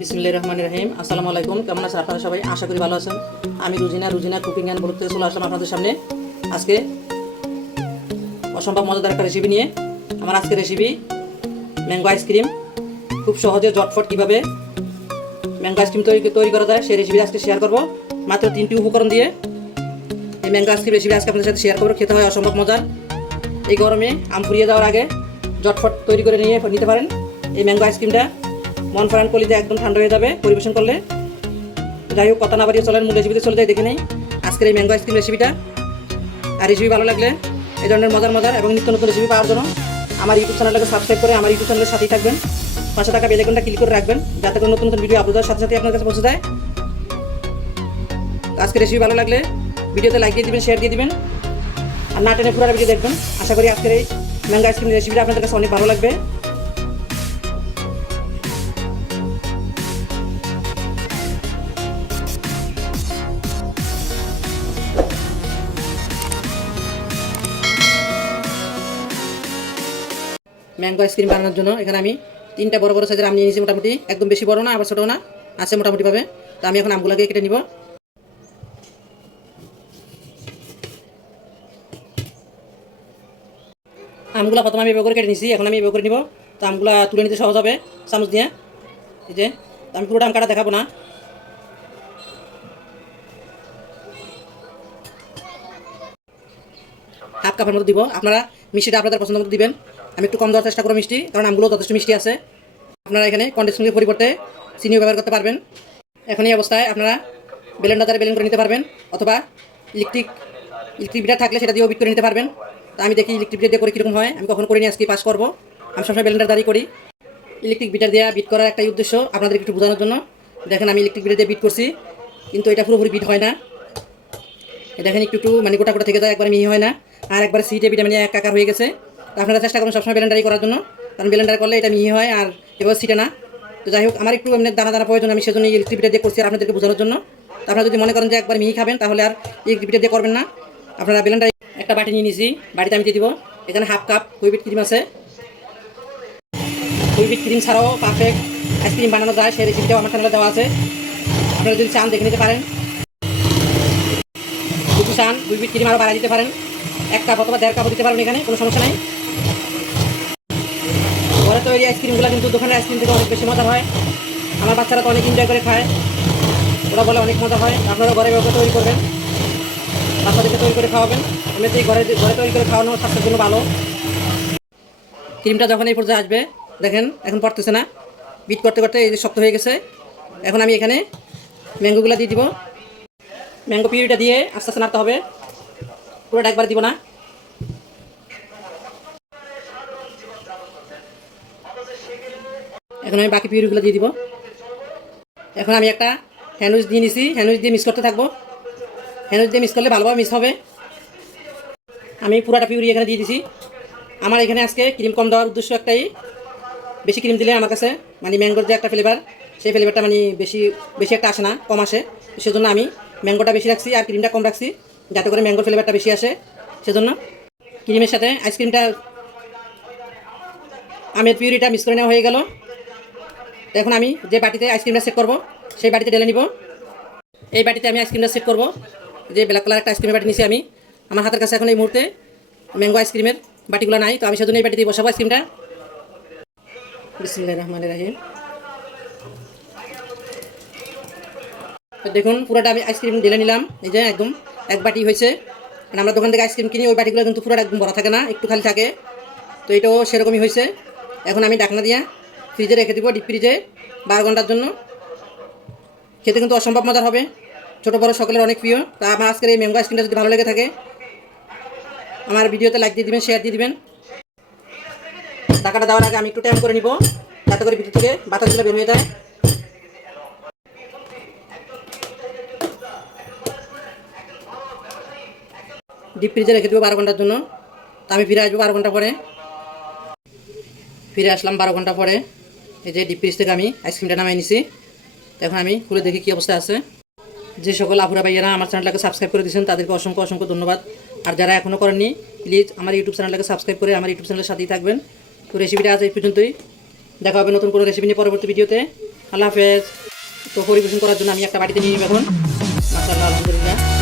বিসমিল্লাহ রহমান রহিম। আসসালামু আলাইকুম। কেমন আছেন আপনারা সবাই? আশা করি ভালো আছেন। আমি Rujina Rujina cooking and blog থেকে চলে আসলাম আপনাদের সামনে। আজকে অসম্ভব মজাদার একটা রেসিপি নিয়ে আমার আজকে রেসিপি ম্যাঙ্গো আইসক্রিম খুব সহজে জটফট কীভাবে ম্যাঙ্গো আইসক্রিম তৈরি তৈরি করা যায় সেই রেসিপি আজকে শেয়ার করব। মাত্র তিনটি উপকরণ দিয়ে এই ম্যাঙ্গো আইসক্রিম রেসিপি আজকে আপনাদের সাথে শেয়ার করব। খেতে হয় অসম্ভব মজার। এই গরমে আম ফুরিয়ে যাওয়ার আগে জটফট তৈরি করে নিয়ে নিতে পারেন। এই ম্যাঙ্গো আইসক্রিমটা মন ফরান কলিতে একদম ঠান্ডা হয়ে যাবে, পরিবেশন করলে। যাই হোক, কথা না বাড়িয়ে চলেন, মূল রেসিপিতে চলে যাই, দেখে নেই। আজকের এই ম্যাঙ্গো আইসক্রিম রেসিপিটা আর রেসিপি ভালো লাগলে, এই ধরনের মজার মজার এবং নিত্য নতুন রেসিপি পাওয়ার জন্য আমার ইউটিউব চ্যানেলটাকে সাবস্ক্রাইব করে আমার ইউটিউব চ্যানেলের সাথেই থাকবেন। পাশে থাকা বেলেকনটা ক্লিক করে রাখবেন, যাতে করে নতুন নতুন ভিডিও আপলোড হওয়ার সাথে সাথে আপনার কাছে পৌঁছে যায়। আজকে রেসিপি ভালো লাগলে ভিডিওতে লাইক দিয়ে দিবেন শেয়ার দিয়ে দিবেন। আর না টেনে পুরো ভিডিও দেখবেন। আশা করি আজকের এই ম্যাঙ্গো আইসক্রিম রেসিপিটা আপনাদের কাছে অনেক ভালো লাগবে। ম্যাঙ্গো আইসক্রিম বানানোর জন্য। এখানে আমি তিনটা বড় বড় সাইজের আম নিয়ে নিয়েছি মোটামুটি। একদম বেশি বড় না, আবার ছোটো না, আছে মোটামুটিভাবে। তো আমি এখন আমগুলোকে কেটে নিব। আমগুলো প্রথমে আমি এভাবে করে কেটে নিয়েছি এখন আমি এভাবে করে নিব। তো আমগুলো তুলে নিতে সহজ হবে, চামচ দিয়ে। এই যে আমি পুরোটা আম কাটা দেখাবো না। হাফ কাপের মতো দিব। আপনারা মিষ্টিটা আপনাদের পছন্দ মতো দিবেন। আমি একটু কম দেওয়ার চেষ্টা করব মিষ্টি, কারণ আমগুলো যথেষ্ট মিষ্টি আছে। আপনারা এখানে কন্ডিশনের পরিবর্তে চিনিও ব্যবহার করতে পারবেন। এখন এই অবস্থায় আপনারা বেলেন্ডার দ্বারা বেলেন করে নিতে পারবেন, অথবা ইলেকট্রিক ইলেকট্রিক বিটার থাকলে সেটা দিয়েও বিট করে নিতে পারবেন। তো আমি দেখি ইলেকট্রিক বিটার দিয়ে করে কীরকম হয়, আমি কখন করে নিয়ে আজকে পাস করব। আমি সবসময় বেলেন্ডার দ্বারাই করি। ইলেকট্রিক বিটার দিয়ে বিট করার একটাই উদ্দেশ্য আপনাদের একটু বোঝানোর জন্য। দেখেন আমি ইলেকট্রিক বিটার দিয়ে বিট করছি, কিন্তু এটা পুরোপুরি বিট হয় না। দেখেন একটু একটু মানে গোটা গোটা থেকে যায়, একবার মিহি হয় না। আর একবার সিটে বিটা মানে একাকার হয়ে গেছে। আপনারা চেষ্টা করুন সবসময় ব্লেন্ডারি করার জন্য। কারণ ব্লেন্ডার করলে এটা মিহি হয় আর এবার সিটে না। তো যাই হোক, আমার একটু এমনি দানা দানা প্রয়োজন, আমি সেজন্য ইলেকট্রিক বিটা দিয়ে করছি আপনাদেরকে বোঝানোর জন্য। আপনারা যদি মনে করেন যে একবার মিহি খাবেন, তাহলে আর ইলেকট্রিক বিটা দিয়ে করবেন না। আপনারা ব্লেন্ডার একটা বাটি নিয়ে নিয়েছি বাড়িতে আমি দিয়ে দিব। এখানে হাফ কাপ হুইপিট ক্রিম আছে। হুইপিট ক্রিম ছাড়াও পারফেক্ট আইসক্রিম বানানো যায়, সেই রেসিপিটাও আমার চ্যানেলে দেওয়া আছে। আপনারা যদি চান, দেখে নিতে পারেন। যদি চান হুইপিট ক্রিম আরও বাড়াই দিতে পারেন। এক কাপ অথবা দেড় কাপও দিতে পারেন এখানে, কোনো সমস্যা নাই। তৈরি আইসক্রিমগুলো কিন্তু দোকানের আইসক্রিম থেকে অনেক বেশি মজা হয়। আমার বাচ্চারা তো অনেক এনজয় করে খায়। ওরা বলে অনেক মজা হয়। আপনারা ঘরে ব্যবহার তৈরি করবেন, বাচ্চাদেরকে তৈরি করে খাওয়াবেন। এমনিতেই ঘরে ঘরে তৈরি করে খাওয়ানো স্বাস্থ্যের জন্য ভালো। ক্রিমটা যখন এই পর্যায়ে আসবে, দেখেন, এখন পড়তেছে না। বিট করতে করতে এই যে শক্ত হয়ে গেছে। এখন আমি এখানে ম্যাঙ্গোগুলো দিয়ে দিব। ম্যাঙ্গো পিউরিটা দিয়ে আস্তে আস্তে নাড়তে হবে। পুরোটা একবার দিব না। এখন আমি বাকি পিউরিগুলো দিয়ে দিব। এখন আমি একটা হ্যান্ডউইচ দিয়ে নিছি। হ্যান্ডউইচ দিয়ে মিক্স করতে থাকব। হ্যান্ডউইচ দিয়ে মিক্স করলে ভালোভাবে মিক্স হবে। আমি পুরাটা পিউরি এখানে দিয়ে দিছি। আমার এখানে আজকে ক্রিম কম দেওয়ার উদ্দেশ্য একটাই। বেশি ক্রিম দিলে আমার কাছে মানে ম্যাঙ্গোর যে একটা ফ্লেভার সেই ফ্লেভারটা মানে বেশি বেশি একটা আসে না, কম আসে। সেজন্য আমি ম্যাঙ্গোটা বেশি রাখছি আর ক্রিমটা কম রাখছি, যাতে করে ম্যাঙ্গোর ফ্লেভারটা বেশি আসে। সেজন্য ক্রিমের সাথে আইসক্রিমটা আমের পিউরিটা মিক্স করে নেওয়া হয়ে গেল। তো এখন আমি যে বাটিতে আইসক্রিমটা সেট করব, সেই বাটিতে ঢেলে নিব। এই বাটিতে আমি আইসক্রিমটা সেট করব। যে ব্ল্যাক কালার একটা আইসক্রিমের বাটি নিছি আমি। আমার হাতের কাছে এখন এই মুহূর্তে ম্যাঙ্গো আইসক্রিমের বাটিগুলো নাই, তো আমি সেজন্য এই বাটিতে বসাবো আইসক্রিমটা। বিসমুল্লাহ রহমান রাহিম। তো দেখুন, পুরোটা আমি আইসক্রিম ঢেলে নিলাম। এই যে একদম এক বাটি হয়েছে। মানে আমরা দোকান থেকে আইসক্রিম কিনি, ওই বাটিগুলো কিন্তু পুরোটা একদম ভরা থাকে না, একটু খালি থাকে। তো এটাও সেরকমই হয়েছে। এখন আমি ডাকনা দিয়া ফ্রিজে রেখে দিব ডিপ ফ্রিজে বারো ঘণ্টার জন্য। খেতে কিন্তু অসম্ভব মজার হবে। ছোটো বড়ো সকলের অনেক প্রিয়। তা আমার আজকের এই ম্যাঙ্গো আইসক্রিমটা যদি ভালো লেগে থাকে, আমার ভিডিওতে লাইক দিয়ে দিবেন শেয়ার দিয়ে দিবেন। টাকাটা দেওয়ার আগে আমি একটু টাইম করে নিব। যাতে করে ভিতর থেকে বাতাসগুলো বের হয়ে যায়। ডিপ ফ্রিজে রেখে দেবো বারো ঘণ্টার জন্য। তা আমি ফিরে আসব বারো ঘণ্টা পরে। ফিরে আসলাম বারো ঘণ্টা পরে। এই যে ডিপ ফ্রিজ থেকে আমি আইসক্রিমটা নামাই নিছি। এখন আমি খুলে দেখি কী অবস্থা আছে। যে সকল আপুরা, ভাইয়ারা আমার চ্যানেলটাকে সাবস্ক্রাইব করে দিয়েছেন, তাদেরকে অসংখ্য অসংখ্য ধন্যবাদ। আর যারা এখনও করেননি প্লিজ আমার ইউটিউব চ্যানেলটাকে সাবস্ক্রাইব করে আমার ইউটিউব চ্যানেলের সাথেই থাকবেন। তো রেসিপিটা আজ এই পর্যন্তই। দেখা হবে নতুন কোনো রেসিপি নিয়ে পরবর্তী ভিডিওতে আল্লাহ হাফেজ। তো পরিবেশন করার জন্য আমি একটা বাড়িতে নিয়ে এখন। মাসাল্লাহ আলহামদুলিল্লাহ।